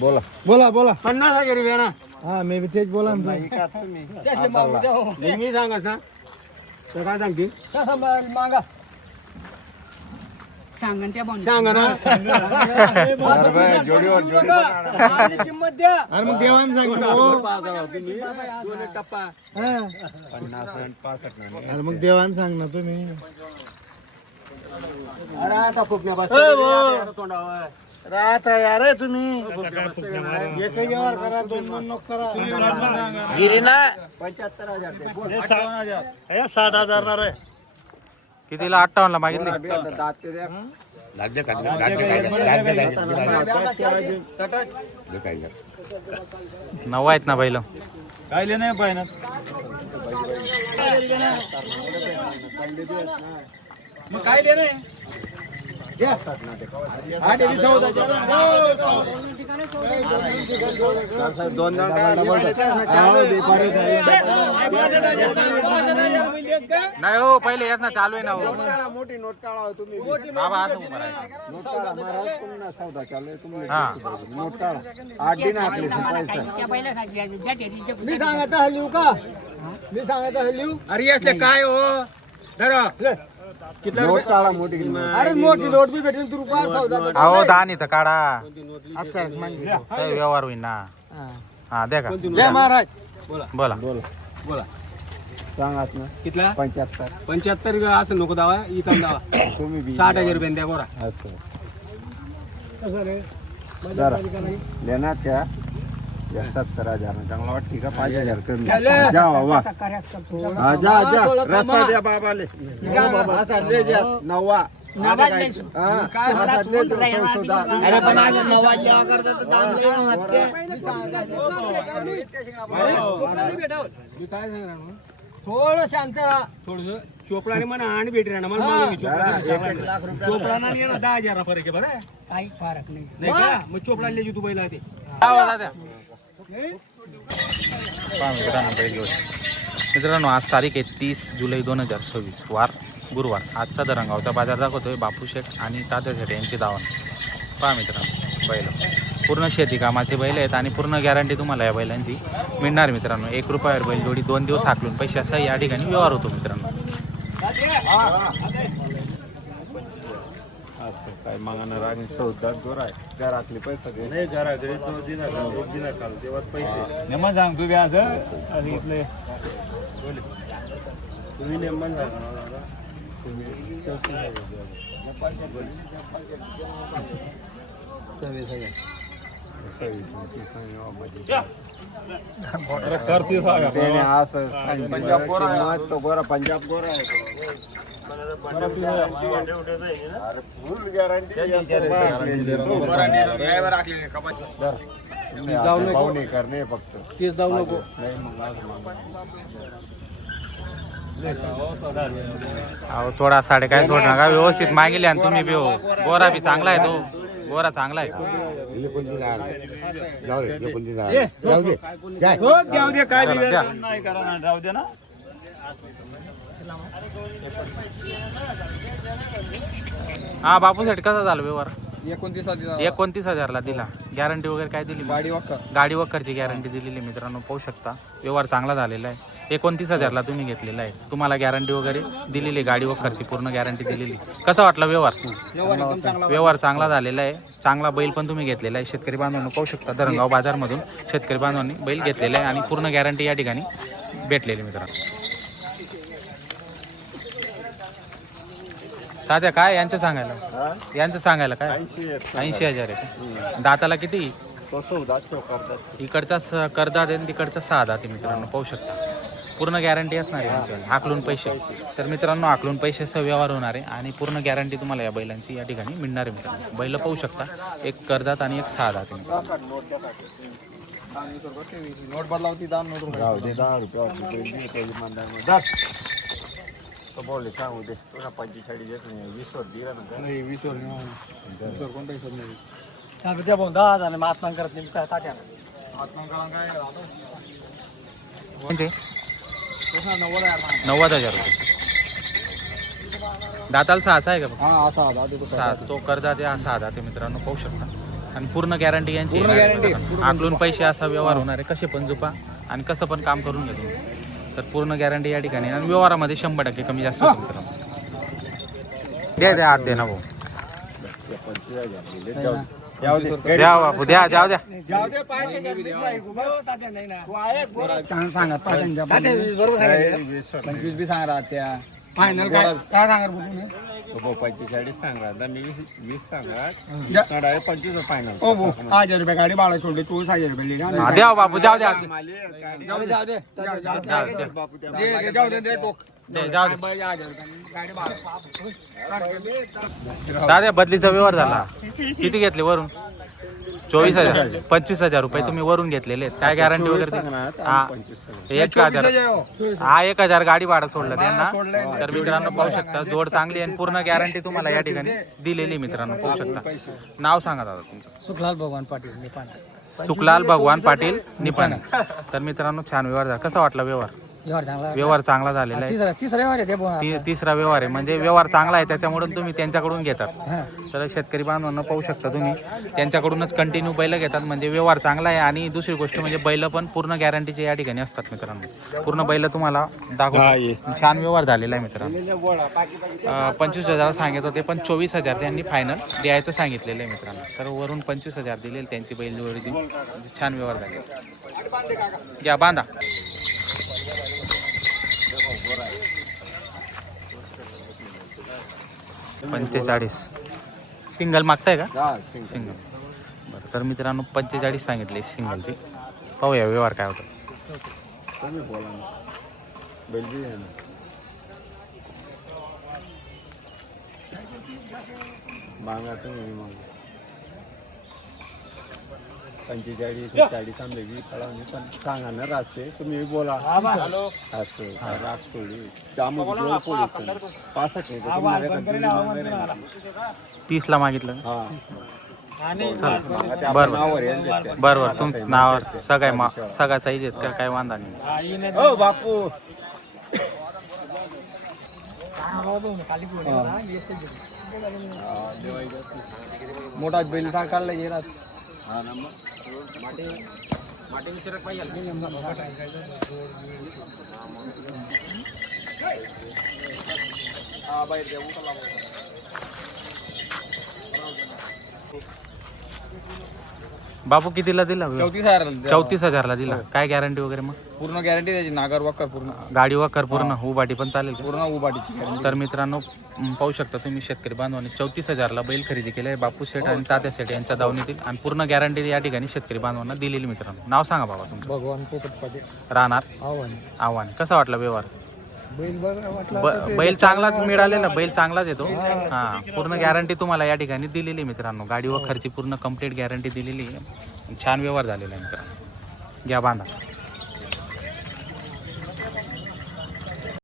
बोला बोला बोला 50,000 रुपये ना. हा मी तेच बोला ना मी सांगत ना तर काय सांगते मागा सांगा ना किंमत द्या. अरे मग देवाने सांगितलं हो. टप्पा हा. 50 आणि 65 अरे मग देवाने सांग ना तुम्ही. अरे आता खूप नाही तोंडावर राहता यार तुम्ही एक व्यवहार करा 2 नको करा गिरीला 75,000 60,000 रे कितीला 58 ला मागितली. नऊ आहेत ना बैल. कायले नाही पाहिजे मग काय दे नाही नाही हो पहिले येत ना चालू आहे ना हो. मोठी नोट काढा तुम्ही बाबा असं उभं राहायचं. नोट काढा महाराज पुन्हा सौदा चालू आहे तुम्ही हा नोट काढा 8 दिन आखले पैसा मी सांगत हल्लीव का मी सांगत हल्लीव. अरे असले काय हो धरा नोट काढा मोठी अरे मोठी नोट बी भेटेल तू रुपया सौदा कर. अहो दान इथं काढा अक्षर मागितलं. काही व्यवहार होईल ना. हा द्या का जय महाराज बोला. बोला सांगात ना कितला 75 असं नको दावा इथं दावा तुम्ही 60,000 रुपये द्या गोरा असं जरा लेणार त्या 70,000 चांगला वाटते का 5,000 कमी जा बाबा हा जा जा रस्ता द्या बाबाले असा ले जा नवा अरे पण आज नवा जेव्हा करता तर दाम लई म्हणते. मी काय सांगणार मग थोडं शांत राहा. थोडस चोपडाने म्हणा आणि भेटी राहणार मला मालूम आहे चोपडा ना 10,000 फरक आहे बरं काही फरक नाही. नाही का मग चोपडाला लिहिली तू पहिला ते मित्रांनो आज तारीख आहे 30 जुलै 2026 वार गुरुवार. आजचा दरंगावचा बाजार दाखवतोय बापू शेठ आणि तात्या शेठ यांची दावण. पहा मित्रांनो बैल पूर्ण शेती कामाचे बैल आहेत आणि पूर्ण गॅरंटी तुम्हाला या बैलांची मिळणार मित्रांनो. 1 रुपयावर बैल जोडी 2 दिवस हाकलून पैसे असा या ठिकाणी व्यवहार होतो मित्रांनो. असं काय मागाना राग सौदात गोर आहे घरातले पैसा दे नाही घराकडे 2 दिन चालू तेव्हा पैसे नेमन सांग तू व्याज आणि इथले तुम्ही नेमन सांगा पंजाब गोरा तो गोरा पंजाब गोरा आहे फुल गॅरंटी करणे फक्त तेच जाऊ नको अहो थोडा साडे काय सोड नका व्यवस्थित मागितले आणि तुम्ही बी हो. गोरा बी चांगला आहे तो गोरा चांगला आहे. जाऊ दे काय नाही करा ना जाऊ दे ना हा बापूसाठी कसा झाला व्यवहार 29,000 29,000 ला दिला. गॅरंटी वगैरे काय दिली. गाडी वखरची गॅरंटी दिलेली मित्रांनो पाहू शकता. व्यवहार चांगला झालेला आहे. 29,000 ला तुम्ही घेतलेला आहे. तुम्हाला गॅरंटी वगैरे दिलेली गाडी वखरची पूर्ण गॅरंटी दिलेली. कसा वाटला व्यवहार. व्यवहार चांगला झालेला आहे. चांगला बैल पण तुम्ही घेतलेला आहे. शेतकरी बांधवांना पाहू शकता धरणगाव बाजारमधून शेतकरी बांधवांनी बैल घेतलेला आहे आणि पूर्ण गॅरंटी या ठिकाणी भेटलेली मित्रांनो. तात्या काय यांचं सांगायला काय 80,000 आहे. दाताला किती इकडचा करदात आहे तिकडचा 6 दात आहे मित्रांनो पाहू शकता. पूर्ण गॅरंटी असणार आहे हाकलून पैसे. तर मित्रांनो हाकलून पैशाचा व्यवहार होणार आहे आणि पूर्ण गॅरंटी तुम्हाला या बैलांची या ठिकाणी मिळणार आहे मित्रांनो. बैल पाहू शकता एक करदात आणि एक 6 दात आहे. नोट बदलावती दाम नोट 10 रुपये बोलले सांगू दे 45 देत नाही 20 वर दिला ना नाही 20 वर कोणता हिशोब नाही सांगते भाऊ 10,000 महात्मा करत नाही काय तात्या म्हणजे 90,000 रुपये दाताला 6 आहे का बघ? हा असा आला तो 6 तो करदा ते 6 दाते मित्रांनो पाहू शकता. आणि पूर्ण गॅरंटी यांची पूर्ण येणार आहे guarantee. मित्रांनो. आकलून पैसे असा व्यवहार होणार आहे, कसे पण झुपा आणि कसं पण काम करून घ्या तुम्ही. तर पूर्ण गॅरंटी या ठिकाणी आणि व्यवहारामध्ये 100% कमी जास्त होतं मित्रांनो. द्या आत दे ना भाऊ. 25,000 दिले, जाऊ दे. जाऊ दे. द्या बापू द्या जाऊ द्या. जाऊ दे, पाहिजे का? तू आहे, बोला. सांगा पाहिजे काय, 20 वर नाही. 25 बी सांगा त्या फायनल काय काय सांगा तुम्ही तो भाऊ 45 सांगा, आता मी 20 सांगा. जा. साडा 25 फायनल. ओ भाऊ 1000 रुपये गाडी भाडा सोडले 24,000 रुपये लिहा हा, द्या बापू जाऊ द्या. जाऊ दे जाऊ दे. जाऊ दे दे टोक दे, जाऊ दे. 1000 रुपये गाडी भाडा दादा बदलीचा व्यवहार झाला. किती घेतले वरून? 24,000 25,000 रुपये तुम्ही वरून घेतलेले आहेत. काय गॅरंटी वगैरे हा 1,000 हा 1,000 गाडी भाडं सोडलं त्यांना. तर मित्रांनो पाहू शकता जोड चांगली आणि पूर्ण गॅरंटी तुम्हाला या ठिकाणी दिलेली मित्रांनो पाहू शकता. नाव सांगा दादा तुमचं. सुखलाल भगवान पाटील निपाण सुखलाल भगवान पाटील निपाणी. तर मित्रांनो छान व्यवहार झाला. कसा वाटला व्यवहार? व्यवहार चांगला व्यवहार चांगला झालेला आहे. तिसरा व्यवहार आहे ते बुवा. तिसरा व्यवहार आहे म्हणजे व्यवहार चांगला आहे त्याच्यामुळे तुम्ही त्यांच्याकडून घेतात. हा. तर शेतकरी बांधवांना पाहू शकता तुम्ही त्यांच्याकडूनच कंटिन्यू बैल घेतात म्हणजे व्यवहार चांगला आहे. आणि दुसरी गोष्ट म्हणजे बैल पण पूर्ण गॅरंटीचे या ठिकाणी असतात मित्रांनो. पूर्ण बैल तुम्हाला दाखवतो. छान व्यवहार झालेला आहे मित्रांनो. 25,000 सांगत होते पण 24,000 त्यांनी फायनल द्यायचं सांगितलेलं आहे मित्रांनो. तर वरून 25,000 दिलेले त्यांची बैल जोडी म्हणजे छान व्यवहार झाले. घ्या बांधा. 45 सिंगल मागताय का? सिंगल बरं. तर मित्रांनो 45 सांगितले सिंगलची. पाहूया व्यवहार काय होतं. तुम्ही बोला ना. बैल बी आहे ना. मागा तुम्ही मग 45 40 आंबेगी कळवणी पण सांगा ना रासे तुम्ही बोला. असं राग थोडी त्यामुळे डोळे पोलीस 65 नाही तर तुम्हाला एका जोडी मागायला नाही. 30 ला मागितलं. हा. बरं नावावर बरं येईल ते. बरं तुम नावावर सगळ्या साईज आहेत का? काय वांधा नाही. ओ बापू मोठा बैल काढला गेला. बापू कितीला दिला? 34,000 ला दिला. काय गॅरंटी वगैरे मग? पूर्ण गॅरंटी त्याची नागर वक्कर पूर्ण गाडी वकर पूर्ण उभाटी पण चालेल का? पूर्ण उभाटीची guarantee. तर मित्रांनो पाहू शकता तुम्ही शेतकरी बांधवांनी 34,000 ला बैल खरेदी केले आहे. बापू शेठ आणि तात्या शेठ यांच्या दावणीतील आणि पूर्ण गॅरंटी या ठिकाणी शेतकरी बांधवांना दिलेली मित्रांनो. नाव सांगा बाबा तुमचं. भगवान पोपट पाटील राहणार आव्हान आव्हान. कसा वाटला व्यवहार? बैल बघा वाटला बैल चांगलाच मिळालेला. बैल चांगलाच येतो. हा पूर्ण गॅरंटी तुम्हाला या ठिकाणी दिलेली मित्रांनो. गाडी वखरची पूर्ण कंप्लीट गॅरंटी दिलेली आहे. छान व्यवहार झालेला आहे मित्रांनो. घ्या बांधा.